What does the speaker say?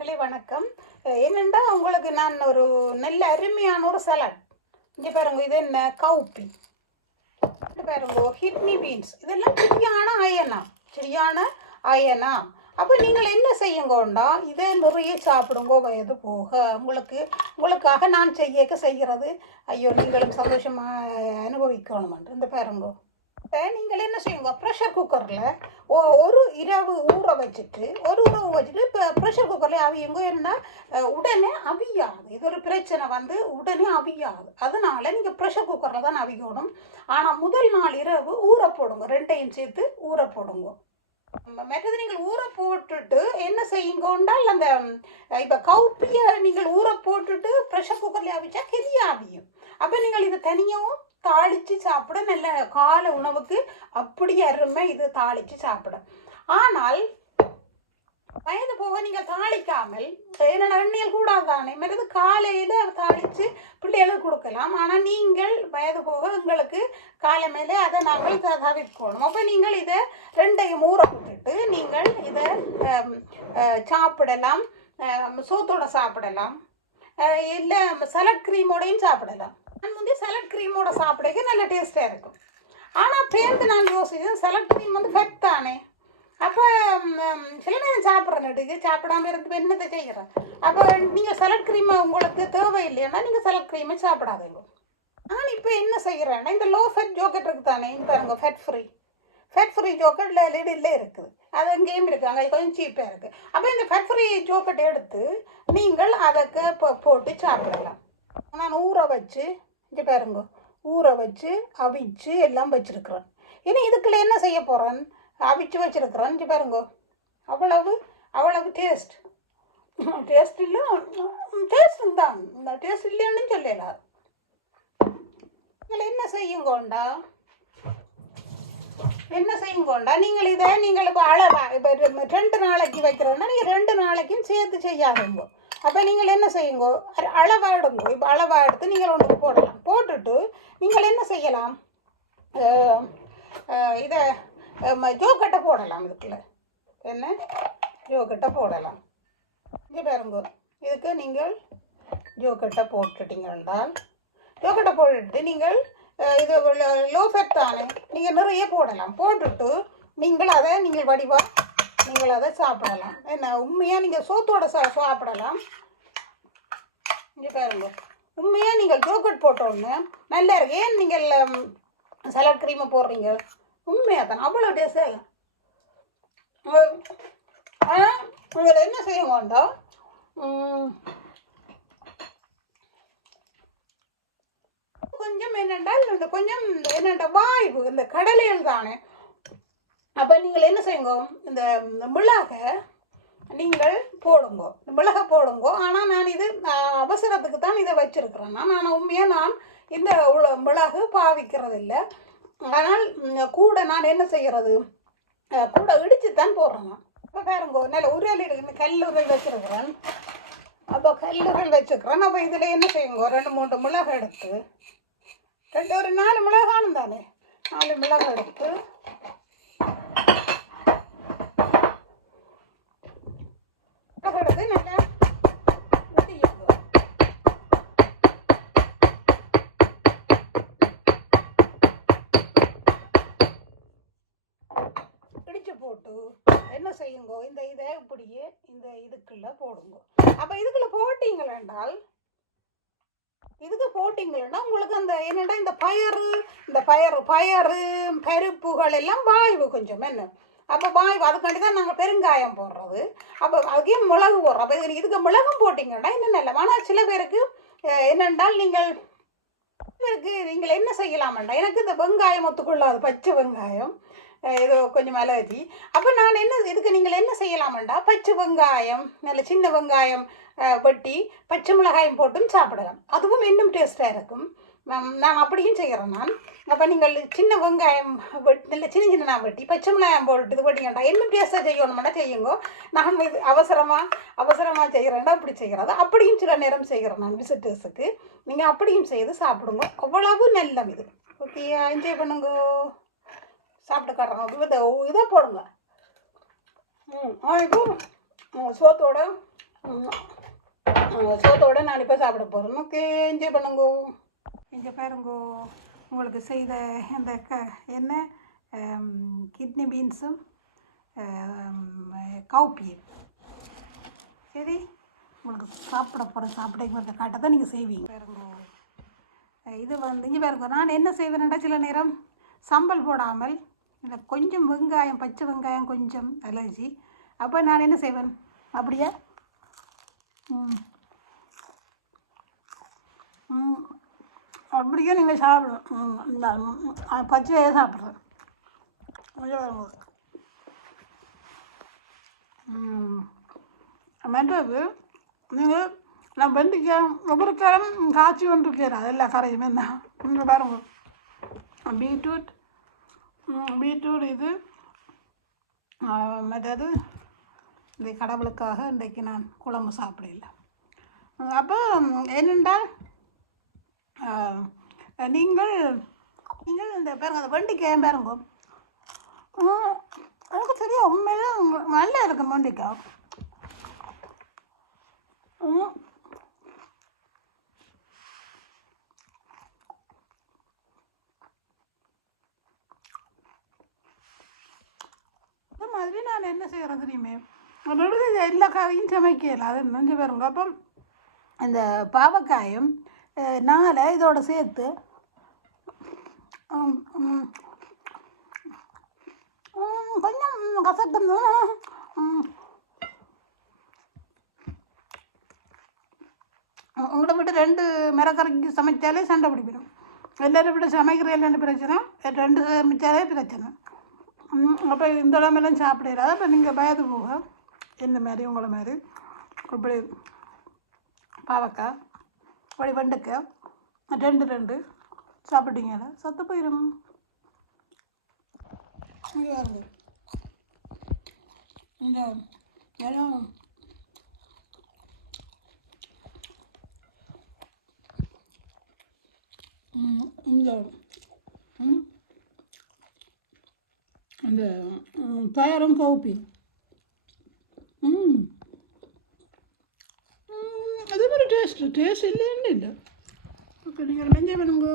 நேயர்களே வணக்கம். என்னென்னா உங்களுக்கு நான் ஒரு நல்ல அருமையான ஒரு சலாட் இங்கே பாருங்க. இது என்ன கவுப்பி, இது பாருங்க கிட்னி பீன்ஸ், இதெல்லாம் சரியான அயனா. அப்போ நீங்கள் என்ன செய்யுங்கோண்டா, இதை நிறைய சாப்பிடுங்கோ வயது போக. உங்களுக்காக நான் செய்கிறது. ஐயோ, நீங்களும் சந்தோஷமாக அனுபவிக்கணுமென்று இந்த பாருங்கோ. நீங்கள் என்ன செய்யுங்க, ப்ரெஷர் குக்கரில் ஒரு இரவு ஊற வச்சுட்டு இப்போ ப்ரெஷர் குக்கரில் அவியுங்க. என்ன உடனே அவியாது, இது ஒரு பிரச்சனை உடனே அவியாது. அதனால நீங்கள் ப்ரெஷர் குக்கரில் தான் அவிக்கணும். ஆனால் முதல் நாள் இரவு ஊற போடுங்க, ரெண்டையும் சேர்த்து ஊற போடுங்க. மற்றது நீங்கள் ஊற போட்டுட்டு என்ன செய்யுங்கோண்டால், அந்த இப்போ கவுப்பியை நீங்கள் ஊற போட்டுட்டு ப்ரெஷர் குக்கரில் அவிச்சா கெதியாவியும். அப்போ நீங்கள் இதை தனியாகவும் தாளித்து சாப்பிட நல்ல காலை உணவுக்கு அப்படியே அருமை. இது தாளித்து சாப்பிட. ஆனால் வயது போக நீங்கள் தாளிக்காமல், என்னென்ன எண்ணெயில் கூடாதானே மற்றது காலையில் தாளித்து பிள்ளைகளுக்கு கொடுக்கலாம். ஆனால் நீங்கள் வயது போக உங்களுக்கு காலை மேலே அதை நாங்கள் தவிர்க்கணும். அப்போ நீங்கள் இதை ரெண்டையும் ஊற விட்டுட்டு நீங்கள் இதை சாப்பிடலாம். சோத்தோட சாப்பிடலாம், இல்லை சலட் க்ரீமோடையும் சாப்பிடலாம். நான் முந்தைய சலட் க்ரீமோட சாப்பிடக்கு நல்ல டேஸ்ட்டாக இருக்கும். ஆனால் பேருந்து நான் யோசிச்சேன், சலட் க்ரீம் ஃபெட் தானே. அப்போ சில நேரம் சாப்பிட்றேன்னுட்டுக்கு சாப்பிடாம இருந்து என்னத்தை செய்கிறேன். அப்போ நீங்கள் சலட் க்ரீமை உங்களுக்கு தேவையில்லைன்னா நீங்கள் சலட் க்ரீமை சாப்பிடாதீங்க. நான் இப்போ என்ன செய்கிறேன்னா, இந்த லோ ஃபேட் ஜோக்கெட் இருக்குது தானே, இந்த பாருங்க ஃபேட் ஃப்ரீ ஜோக்கெட் லிடில் இருக்குது. அது எங்கேயும் இருக்குது, அங்கே கொஞ்சம் சீப்பாக இருக்குது. அப்போ இந்த ஃபேட் ஃப்ரீ ஜோக்கெட் எடுத்து நீங்கள் அதுக்கு போட்டு சாப்பிடலாம். நான் ஊற வச்சு இங்கே பாருங்க, ஊற வச்சு அவிச்சு எல்லாம் வச்சுருக்குறேன். இனி இதுக்குள்ள என்ன செய்ய போகிறேன், அவிச்சு வச்சுருக்குறேன். இங்கே பாருங்க, அவ்வளவு டேஸ்ட் இல்லை, டேஸ்ட் தான். இந்த டேஸ்ட் இல்லைன்னு சொல்லலாம். நீங்கள் என்ன செய்யுங்கோண்டா, நீங்கள் இதை இப்போ அளவா இப்போ 2 நாளைக்கு வைக்கிறோன்னா நீங்கள் 2 நாளைக்கும் சேர்த்து செய்யாதுங்க. அப்போ நீங்கள் என்ன செய்யுங்க, அளவாடுங்க. இப்போ அளவா எடுத்து நீங்கள் ஒன்றுக்கு போடலாம். போட்டுட்டு நீங்கள் என்ன செய்யலாம், இதை ஜோக்கட்டை போடலாம். இதுக்குள்ள என்ன ஜோக்கட்டை போடலாம். இங்கே பாருங்க, இதுக்கு நீங்கள் ஜோக்கட்டை போட்டுட்டீங்கன்றால், ஜோக்கட்டை போட்டுட்டு நீங்கள் இது லோ ஃபேட் தானே, நீங்கள் நிறைய போடலாம். போட்டுட்டு நீங்கள் அதை நீங்கள் அதை சாப்பிடலாம். என்ன உண்மையாக நீங்கள் சோத்தோட சாப்பிடலாம். இங்கே பாருங்க, உண்மையாக நீங்கள் ஜோக்கட் போட்டோன்னு நல்லா இருக்கு. ஏன் நீங்கள் சலாட் க்ரீமை போடுறீங்க, உண்மையாக தான் அவ்வளோ டேஸ்டாக. ஆனால் இதில் என்ன செய்ய வேண்டாம், கொஞ்சம் என்னென்றால் வாய்வு இந்த கடலைகள் தானே. அப்போ நீங்கள் என்ன செய்யுங்க, இந்த மிளகை நீங்கள் போடுங்க, மிளகை போடுங்க. ஆனால் நான் இது அவசரத்துக்கு தான் இதை வச்சுருக்கிறேன். ஆனால் உண்மையாக நான் இந்த மிளகு பாவிக்கிறதில்லை. ஆனால் கூட நான் என்ன செய்கிறது, கூட இடித்து தான் போடுறேன். அப்போ பாருங்க, நல்ல கல்லுரல் வச்சுருக்கிறேன். அப்போ கல்லுரல் வச்சுக்கிறேன். அப்போ இதில் என்ன செய்யுங்க, 2-3 மிளகு எடுத்து, ஒரு 4 மிளகானும் தானே, 4 மிளகு எடுத்து நல்லா இடிச்சு போட்டு என்ன செய்யுங்க, இந்த இதை இப்படியே இந்த இதுக்குள்ள போடுங்க. அப்போ இதுக்குள்ள போட்டீங்களா உங்களுக்கு அந்த என்னடா இந்த பயறு பருப்புகள் எல்லாம் வாய்வு கொஞ்சம் என்ன. அப்போ வாய்வு அதுக்காண்டி தான் நாங்கள் பெருங்காயம் போடுறது. அப்போ அதுக்கே மிளகு போடுறோம். அப்போ இதுக்கு மிளகும் போட்டிங்கன்னா இன்னும் நல்ல. ஆனால் சில பேருக்கு என்னென்றால் நீங்கள் என்ன செய்யலாமண்டா, எனக்கு இந்த வெங்காயம் ஒத்துக்கொள்ளாது, பச்சை வெங்காயம் ஏதோ கொஞ்சம் அலர்ஜி. அப்போ நான் இதுக்கு நீங்கள் என்ன செய்யலாமண்டா, பச்சை வெங்காயம் நல்ல சின்ன வெங்காயம் வெட்டி பச்சை மிளகாயம் போட்டும் சாப்பிடலாம். அதுவும் இன்னும் டேஸ்ட்டாக இருக்கும். நான் அப்படியும் செய்கிறேன் நான். அப்போ நீங்கள் சின்ன வெங்காயம் நல்ல சின்ன வெட்டி பச்சை மிளகாயம் போட்டு இது போட்டிங்கண்டா இன்னும் டேஸ்ட்டாக செய்யணும்னா செய்யுங்க. நான் இது அவசரமாக செய்கிறேன்டா இப்படி செய்கிறது. அப்படியும் சில நேரம் செய்கிறேன் நான் விசிட்டர்ஸுக்கு. நீங்கள் அப்படியும் செய்து சாப்பிடுங்க, அவ்வளவு நல்லம் இது. ஓகே, என்ஜாய் பண்ணுங்க. சாப்பிட்டு காட்டுறோம். இதை போடுங்க. இப்போ சோத்தோட சோத்தோட நான் இப்போ சாப்பிட போகிறேன். ஓகே, என்ஜாய் பண்ணுங்கோ. என்ஜாய் பாருங்கோ. உங்களுக்கு செய்த இந்த என்ன கிட்னி பீன்ஸும் கவுப்பியும். சரி, உங்களுக்கு சாப்பிட போகிற சாப்பிட காட்ட தான் நீங்கள் செய்வீங்க பாருங்கோ. இது இங்கே பாருங்க, நான் என்ன செய்வேன்டா சில நேரம் சம்பல் போடாமல் இந்த கொஞ்சம் வெங்காயம், பச்சை வெங்காயம் கொஞ்சம் அலர்ஜி. அப்போ நான் என்ன செய்வேன், அப்படியே அப்படியே நீங்கள் சாப்பிடணும். இந்த பச்சையாக சாப்பிட்றேன். மற்றது நீங்கள் நான் வெண்டிக்காய் ஒவ்வொரு காரம் காய்ச்சி கொண்டிருக்கிறேன். அதெல்லாம் கரையுமே தான். இங்கே பாருங்க, பீட்ரூட் இது மற்றது இந்த கடவுளுக்காக இன்றைக்கு நான் குழம்பு சாப்பிடல. அப்போ என்னென்றால் நீங்கள் இந்த பாருங்க, அந்த வெண்டிக்காய் பாருங்க, எனக்கு தெரியும் உண்மையில நல்லா இருக்கும் வெண்டிக்காய். அது மாதிரி நான் என்ன செய்கிறது தெரியுமே, அதோட எல்லா காரையும் சமைக்கல. அது நெஞ்சு பாருங்க. அப்போ இந்த பாவக்காயும் நாளை இதோட சேர்த்து கொஞ்சம் கசக்கும். உங்களை விட்டு 2 மிரக்கரைக்கு சமைச்சாலே சண்டை பிடிக்கணும். எல்லாரும் விட சமைக்கிற இல்லைன்னு பிரச்சனை, 2 சமைச்சாலே பிரச்சனை. அப்போ இந்த இடமெல்லாம் சாப்பிடாது. அப்போ நீங்கள் பயந்து போக என்ன மாதிரி உங்களை மாதிரி இப்படி பாவக்காய் இப்படி வெண்டைக்காய் 2 சாப்பிட்டீங்களா சத்து போயிடும். இங்கே வருது இந்த இடம் இந்த அந்த தயாரம் கவுப்பி அதே மாதிரி டேஸ்ட் இல்லைன்னு இல்லை. ஓகே, நீங்கள் நெஞ்சே பண்ணுங்க.